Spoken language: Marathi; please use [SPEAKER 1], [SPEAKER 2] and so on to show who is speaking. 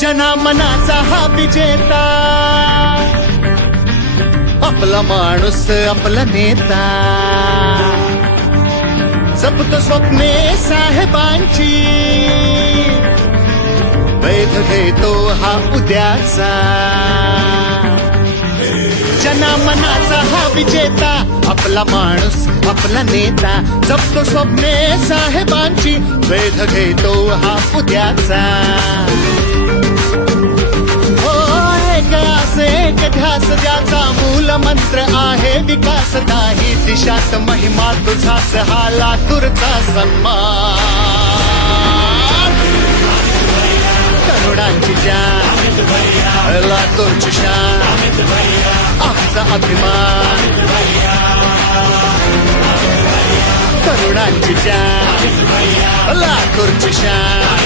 [SPEAKER 1] जना मनाचा हा विजेता. आपला माणूस आपला नेता. जपत स्वप्ने साहेबांची. वैध घेतो हा उद्याचा. जना मनाचा हा विजेता. आपला माणूस आपला नेता. जपतो स्वप्ने साहेबांची. वेध घेतो हा उद्याचा. असे ध्यास ज्याचा मूल मंत्र आहे विकास नाही. दिशात महिमा तुझाच हा लातूरचा सन्मान. तरुणांची जान लातूरची शान आमचा अभिमान. तरुणांची जान लातूरची शान.